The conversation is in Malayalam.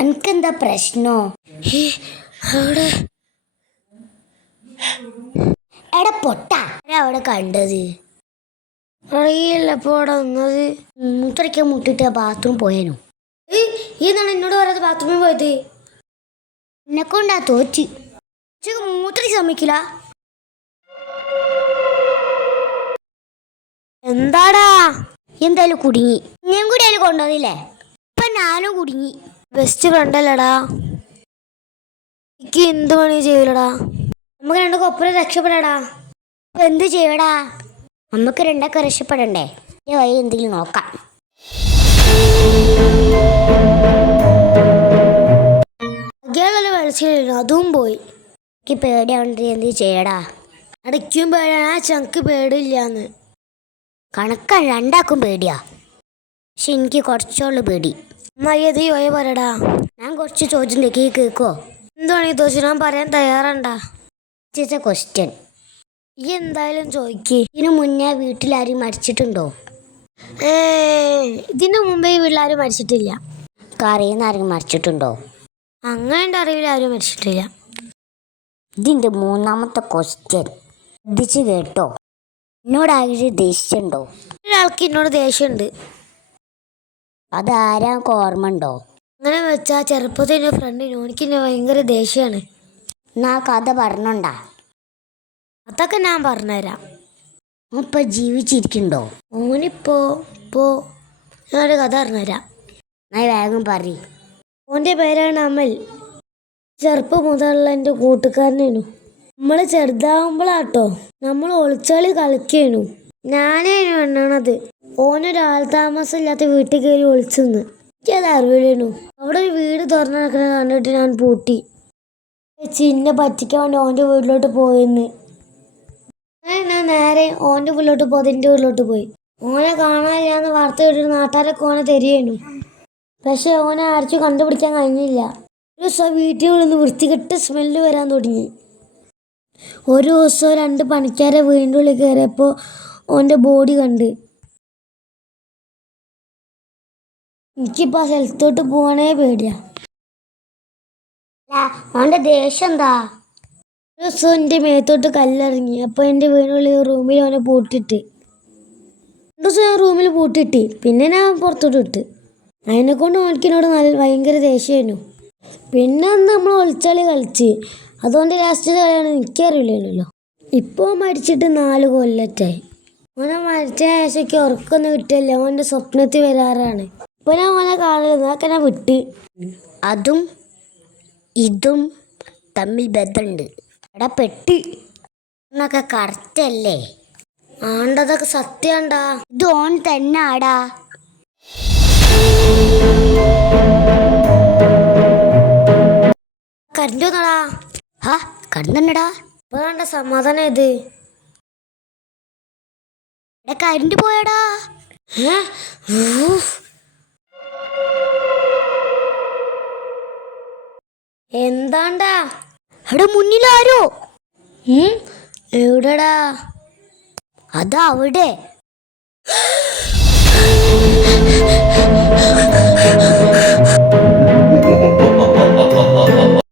അനക്കെന്താ പ്രശ്നോ? എടാ പൊട്ടാ, അവിടെ കണ്ടത് അറിയില്ല. ഇപ്പോൾ അവിടെ വന്നത് മൂത്രയ്ക്കാൻ മുട്ടിട്ട് ബാത്റൂം പോയേനു. ഈ എന്നാണ് എന്നോട് പറയാതെ ബാത്റൂമിൽ പോയത്? എന്നെക്കൊണ്ടാ തോറ്റ്. മൂത്രയ്ക്ക് സമ്മതിക്കില്ല. എന്താടാ? എന്തായാലും കുടുങ്ങി. ഞാൻ കൂടി അതിൽ കൊണ്ടുവന്നില്ലേ, ഇപ്പൊ ഞാനും കുടുങ്ങി. ബെസ്റ്റ് ഫ്രണ്ട് അല്ലടാ. എനിക്ക് എന്ത് പണി ചെയ്യൂലടാ. നമുക്ക് രണ്ടൊക്കെ ഒപ്പരം രക്ഷപ്പെടാടാ. അപ്പൊ എന്ത് ചെയ്യടാ? നമുക്ക് രണ്ടൊക്കെ രക്ഷപ്പെടണ്ടേ? വഴി എന്തെങ്കിലും നോക്കാം. അതും പോയി. എനിക്ക് പേടിയാവണ്ട. എന്ത് ചെയ്യടാ? അടയ്ക്കും പേടിയാണ്. ആ ചങ്ക് പേടിയില്ലാന്ന്. കണക്കാണ്, രണ്ടാക്കും പേടിയാ. പക്ഷെ എനിക്ക് കുറച്ചുള്ളു പേടി. മയ്യതീ വഴി പറയടാ. ഞാൻ കുറച്ച് ചോദ്യം കേൾക്കോ? എന്താണ് ഈ ചോദിച്ചു? ഞാൻ പറയാൻ തയ്യാറണ്ടാ. ക്വസ്റ്റ്യൻ ഈ എന്തായാലും ചോദിക്ക്. ഇതിനു മുന്നേ വീട്ടിലാരും മരിച്ചിട്ടുണ്ടോ? ഇതിനു മുമ്പേ ഈ വീട്ടിലാരും മരിച്ചിട്ടില്ല. അറിയുന്ന ആരും മരിച്ചിട്ടുണ്ടോ? അങ്ങനെ എൻ്റെ അറിവിൽ ആരും മരിച്ചിട്ടില്ല. ഇതിൻ്റെ മൂന്നാമത്തെ ക്വസ്റ്റ്യൻ ശ്രദ്ധിച്ച് കേട്ടോ. എന്നോടാരും ദേഷ്യമുണ്ടോ? ഒരാൾക്ക് എന്നോട് ദേഷ്യമുണ്ട്. അതാരാ ഓർമ്മ ഉണ്ടോ? അങ്ങനെ വെച്ചാൽ ചെറുപ്പത്തിൽ എൻ്റെ ഫ്രണ്ടിന് എനിക്ക് ഭയങ്കര ദേഷ്യമാണ്. എന്നാ കഥ പറഞ്ഞോണ്ടാ? അതൊക്കെ ഞാൻ പറഞ്ഞുതരാം. ഇപ്പൊ ജീവിച്ചിരിക്കണ്ടോ? ഓനിപ്പോ ഞാനൊരു കഥ പറഞ്ഞുതരാം. ഞാൻ വേഗം പറ. ഓൻ്റെ പേരാണ് അമൽ. ചെറുപ്പം മുതലുള്ള എൻ്റെ കൂട്ടുകാരനേനു. നമ്മൾ ചെറുതാവുമ്പോഴാട്ടോ നമ്മൾ ഒളിച്ചാളി കളിക്കേനു. ഞാനേനു എണ്ണണത്. ഓനൊരാൾ താമസമില്ലാത്ത വീട്ടിൽ കയറി ഒളിച്ചെന്ന്. എനിക്കത് അറിവില്ലേനു. അവിടെ ഒരു വീട് തുറന്നു നടക്കുന്നത് കണ്ടിട്ട് ഞാൻ പൂട്ടി ചിന്നെ പറ്റിക്കാൻ വേണ്ടി ഓൻ്റെ വീട്ടിലോട്ട് പോയെന്ന്. ഞാൻ നേരെ ഓൻ്റെ വീട്ടിലോട്ട് എൻ്റെ വീട്ടിലോട്ട് പോയി. ഓനെ കാണാനില്ലാന്ന് വാർത്ത കേട്ടിട്ട് നാട്ടുകാരൊക്കെ ഓനെ തരികയായിരുന്നു. പക്ഷെ ഓനെ ആർക്കും കണ്ടുപിടിക്കാൻ കഴിഞ്ഞില്ല. ഒരു ദിവസം വീട്ടിൽ നിന്ന് വൃത്തികെട്ട് സ്മെല്ല് വരാൻ തുടങ്ങി. ഒരു ദിവസം 2 പണിക്കാരെ വീടിൻ്റെ ഉള്ളിൽ കയറിയപ്പോൾ ഓൻ്റെ ബോഡി കണ്ട്. എനിക്കിപ്പോൾ ആ സ്ഥലത്തോട്ട് പോകണേ പേടിയാ. അവൻ്റെ ദേഷ്യം എന്താ? ഒരു ദിവസം എൻ്റെ മേത്തോട്ട് കല്ലിറങ്ങി. അപ്പോൾ എൻ്റെ വീടിനുള്ളിൽ റൂമിൽ ഓനെ പൂട്ടിട്ട്. 2 ദിവസം ഞാൻ റൂമിൽ പൂട്ടിട്ട് പിന്നെ ഞാൻ പുറത്തോട്ട് വിട്ട്. അതിനെക്കൊണ്ട് ഓനിക്കിനോട് ഭയങ്കര ദേഷ്യമായിരുന്നു. പിന്നെ നമ്മൾ ഒളിച്ചാളി കളിച്ച്. അതുകൊണ്ട് ലാസ്റ്റ് കളിയാണ് എനിക്കറിയില്ലല്ലോ. ഇപ്പോൾ മരിച്ചിട്ട് 4 കൊല്ലത്തായി. ഓനെ മരിച്ച ശേഷയ്ക്ക് ഉറക്കൊന്നും കിട്ടില്ല. ഓൻ്റെ സ്വപ്നത്തിൽ വരാറാണ്. ഇപ്പം ഞാൻ ഓനെ കാണരുത്. അതൊക്കെ ഞാൻ വിട്ട്. അതും ഇതും തമ്മിൽ ബന്ധമുണ്ട്. എടാ പെട്ടി എന്നൊക്കെ കറക്റ്റല്ലേ? ആണ്ടതൊക്കെ സത്യണ്ടാ. ഇത് ഓൻ തന്നെ ആടാ. കരണ്ട് വന്നടാ. കണ്ടടാ. ഇപ്പൊ വേണ്ട സമാധാനം ഇത്. കരണ്ട് പോയടാ. എന്താണ്ടാ? അവിടെ മുന്നിലാരോ. എവിടെടാ? അതാ അവിടെ.